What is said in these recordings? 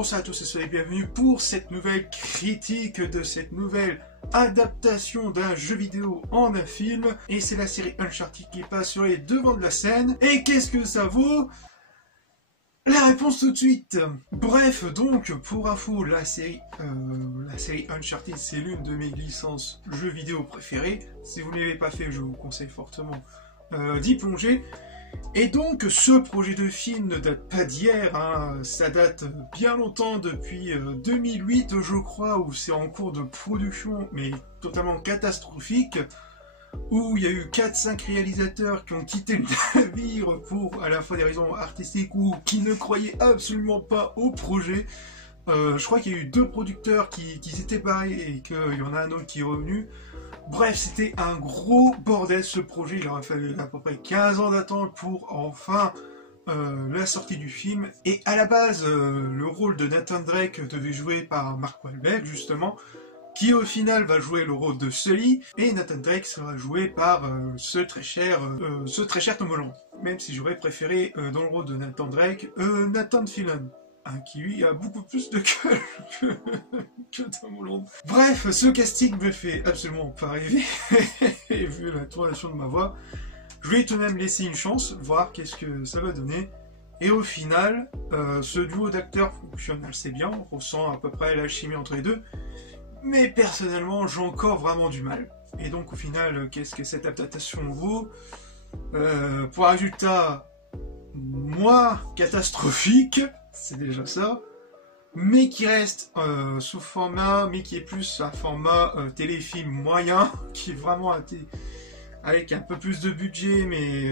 Bonsoir à tous et soyez bienvenus pour cette nouvelle critique de cette nouvelle adaptation d'un jeu vidéo en un film. Et c'est la série Uncharted qui passe sur les devants de la scène. Et qu'est-ce que ça vaut? La réponse tout de suite. Bref, donc, pour info, la série Uncharted, c'est l'une de mes licences jeux vidéo préférées. Si vous ne l'avez pas fait, je vous conseille fortement d'y plonger. Et donc, ce projet de film ne date pas d'hier, hein, ça date bien longtemps, depuis 2008, je crois, où c'est en cours de production, mais totalement catastrophique, où il y a eu 4-5 réalisateurs qui ont quitté le navire pour à la fois des raisons artistiques ou qui ne croyaient absolument pas au projet. Je crois qu'il y a eu 2 producteurs qui s'étaient barrés et qu'il y en a un autre qui est revenu. Bref, c'était un gros bordel ce projet, il aurait fallu à peu près 15 ans d'attente pour enfin la sortie du film. Et à la base, le rôle de Nathan Drake devait jouer par Mark Wahlberg justement, qui au final va jouer le rôle de Sully, et Nathan Drake sera joué par ce très cher Tom Holland. Même si j'aurais préféré dans le rôle de Nathan Drake, Nathan Fillion. Qui lui a beaucoup plus de gueule que Tom Holland. Bref, ce casting me fait absolument pas rêver, et vu la tournation de ma voix, je vais tout de même laisser une chance, voir qu'est-ce que ça va donner. Et au final, ce duo d'acteurs fonctionne assez bien, on ressent à peu près l'alchimie entre les deux, mais personnellement, j'ai encore vraiment du mal. Et donc au final, qu'est-ce que cette adaptation vaut? Pour un résultat, moi, catastrophique, c'est déjà ça, mais qui reste sous format, mais qui est plus un format téléfilm moyen, qui est vraiment avec un peu plus de budget, mais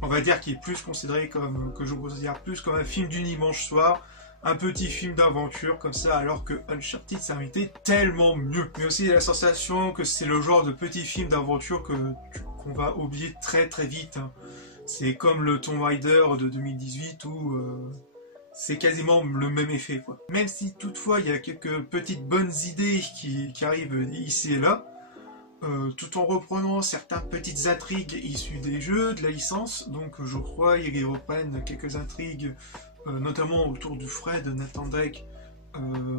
on va dire qui est plus considéré comme, que je considère plus comme un film du dimanche soir, un petit film d'aventure comme ça, alors que Uncharted ça méritait tellement mieux. Mais aussi la sensation que c'est le genre de petit film d'aventure qu'on va oublier très très vite, hein. C'est comme le Tomb Raider de 2018 où c'est quasiment le même effet, quoi. Même si toutefois il y a quelques petites bonnes idées qui arrivent ici et là, tout en reprenant certaines petites intrigues issues des jeux, de la licence. Donc je crois qu'ils reprennent quelques intrigues, notamment autour du frère de Nathan Drake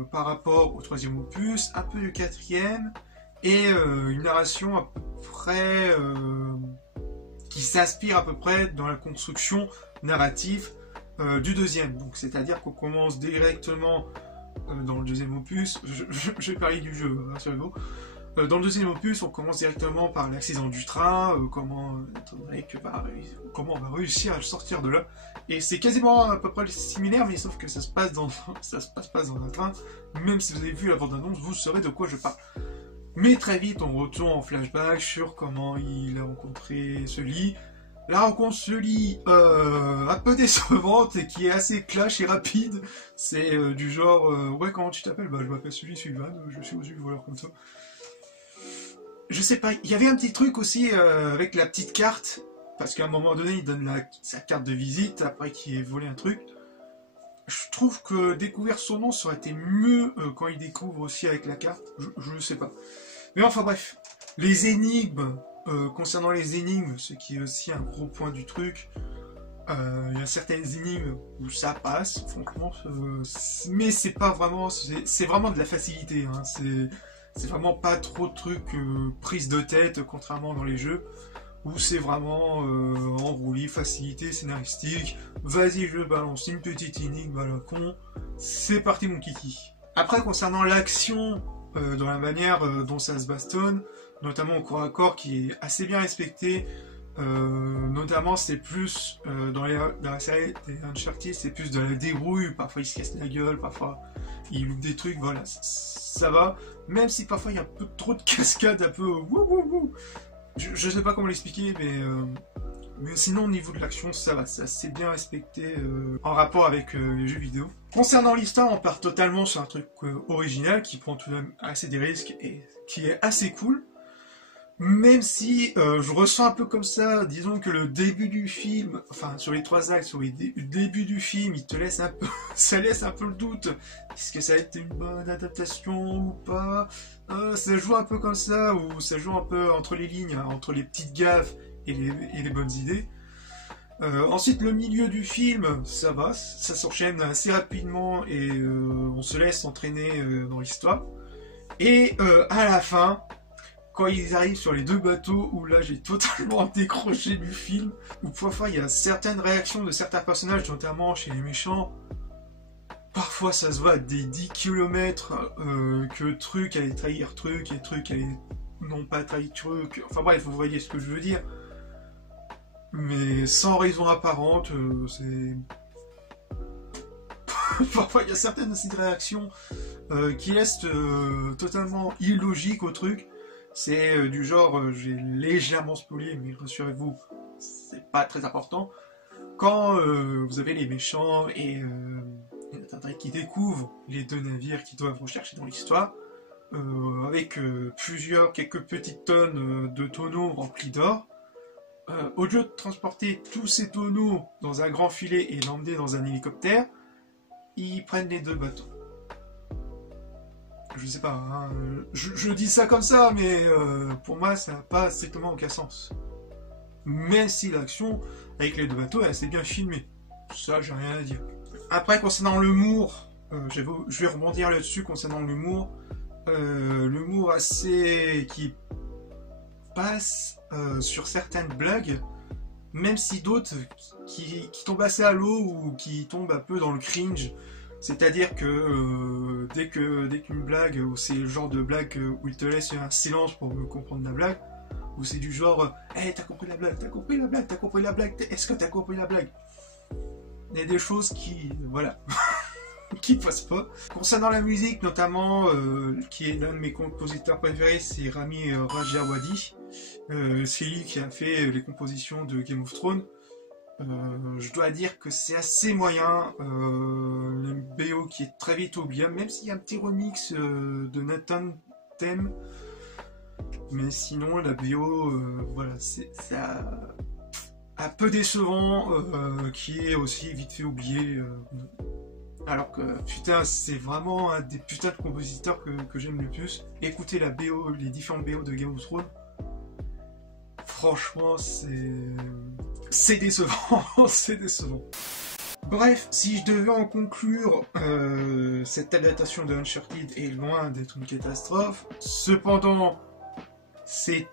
par rapport au 3e opus, un peu du 4e, et une narration à peu près qui s'inspire à peu près dans la construction narrative du 2e. Donc c'est-à-dire qu'on commence directement dans le 2e opus, je vais parler du jeu, rassurez-vous. Dans le 2e opus, on commence directement par l'accident du train, comment on va réussir à sortir de là. Et c'est quasiment à peu près similaire, mais sauf que ça se passe pas dans un train. Même si vous avez vu la bande-annonce, vous saurez de quoi je parle. Mais très vite, on retourne en flashback sur comment il a rencontré Sully. La rencontre Sully un peu décevante et qui est assez clash et rapide. C'est du genre, ouais, comment tu t'appelles? Bah, je m'appelle Sully Sullivan, je suis aux yeux, voilà, comme ça. Je sais pas, il y avait un petit truc aussi avec la petite carte, parce qu'à un moment donné, il donne sa carte de visite après qu'il ait volé un truc. Je trouve que découvrir son nom, ça aurait été mieux quand il découvre aussi avec la carte, je sais pas. Mais enfin bref, les énigmes, concernant les énigmes, ce qui est aussi un gros point du truc, il y a certaines énigmes où ça passe, franchement, mais c'est pas vraiment, c'est vraiment de la facilité, hein, c'est vraiment pas trop de trucs prise de tête, contrairement dans les jeux, où c'est vraiment enroulé, facilité, scénaristique, vas-y je balance une petite énigme à la con, c'est parti mon kiki. Après concernant l'action, dans la manière dont ça se bastonne, notamment au corps à corps qui est assez bien respecté, notamment c'est plus dans la série des Uncharted, c'est plus de la débrouille, parfois il se casse la gueule, parfois il loupe des trucs, voilà, ça va, même si parfois il y a un peu trop de cascades, un peu je sais pas comment l'expliquer, mais sinon au niveau de l'action ça va, ça c'est bien respecté en rapport avec les jeux vidéo. Concernant l'histoire, on part totalement sur un truc original qui prend tout de même assez des risques et qui est assez cool. Même si je ressens un peu comme ça, disons que le début du film, enfin sur les 3 actes, sur le début du film, il te laisse un peu, ça laisse un peu le doute. Est-ce que ça a été une bonne adaptation ou pas? Ça joue un peu comme ça, ou ça joue un peu entre les lignes, hein, entre les petites gaffes et les bonnes idées. Ensuite, le milieu du film, ça va, ça s'enchaîne assez rapidement et on se laisse entraîner dans l'histoire. Et à la fin, quand ils arrivent sur les deux bateaux, où là j'ai totalement décroché du film, où parfois il y a certaines réactions de certains personnages, notamment chez les méchants. Parfois ça se voit à des 10 km que truc allait trahir truc et truc allait non pas trahir truc. Enfin bref, vous voyez ce que je veux dire. Mais sans raison apparente, c'est... Parfois il y a certaines aussi de réactions qui laissent totalement illogiques au truc. C'est du genre, j'ai légèrement spoilé, mais rassurez-vous, c'est pas très important. Quand vous avez les méchants et Nathan qui découvrent les deux navires qu'ils doivent rechercher dans l'histoire, avec quelques petites tonnes de tonneaux remplis d'or, au lieu de transporter tous ces tonneaux dans un grand filet et l'emmener dans un hélicoptère, ils prennent les deux bateaux. Je sais pas, hein, je dis ça comme ça, mais pour moi ça n'a pas strictement aucun sens. Même si l'action avec les deux bateaux elle s'est bien filmée. Ça, j'ai rien à dire. Après, concernant l'humour, je vais rebondir là-dessus concernant l'humour. L'humour assez qui passe sur certaines blagues, même si d'autres qui tombent assez à l'eau ou qui tombent un peu dans le cringe. C'est-à-dire que dès qu'une blague, ou c'est le genre de blague où il te laisse un silence pour me comprendre la blague, ou c'est du genre hey, t'as compris la blague, t'as compris la blague, t'as compris la blague, est-ce que t'as compris la blague? Il y a des choses qui, voilà, qui passent pas. Concernant la musique, notamment, qui est l'un de mes compositeurs préférés, c'est Rami Rajawadi. C'est lui qui a fait les compositions de Game of Thrones. Je dois dire que c'est assez moyen, le BO qui est très vite oubliable, même s'il y a un petit remix de Nathan Thème, mais sinon la BO, voilà, c'est un peu décevant, qui est aussi vite fait oublié, alors que putain c'est vraiment un des putains de compositeurs que j'aime le plus. Écoutez la BO, les différentes BO de Game of Thrones. Franchement, c'est décevant, c'est décevant. Bref, si je devais en conclure, cette adaptation de Uncharted est loin d'être une catastrophe. Cependant, c'est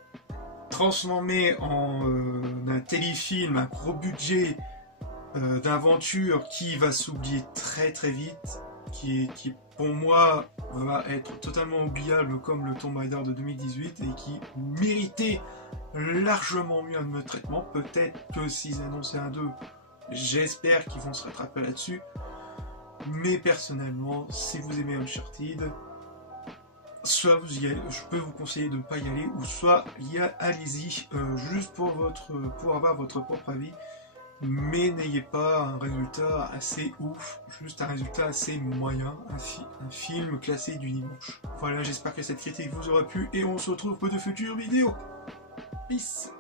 transformé en un téléfilm, un gros budget d'aventure qui va s'oublier très très vite, qui pour moi va être totalement oubliable comme le Tomb Raider de 2018 et qui méritait largement mieux de traitement. Peut-être que s'ils annonçaient un 2, j'espère qu'ils vont se rattraper là-dessus. Mais personnellement, si vous aimez Uncharted, soit vous y allez, je peux vous conseiller de ne pas y aller, ou soit allez-y juste pour avoir votre propre avis. Mais n'ayez pas un résultat assez ouf, juste un résultat assez moyen, un film classé du dimanche. Voilà, j'espère que cette critique vous aura plu et on se retrouve pour de futures vidéos. Peace.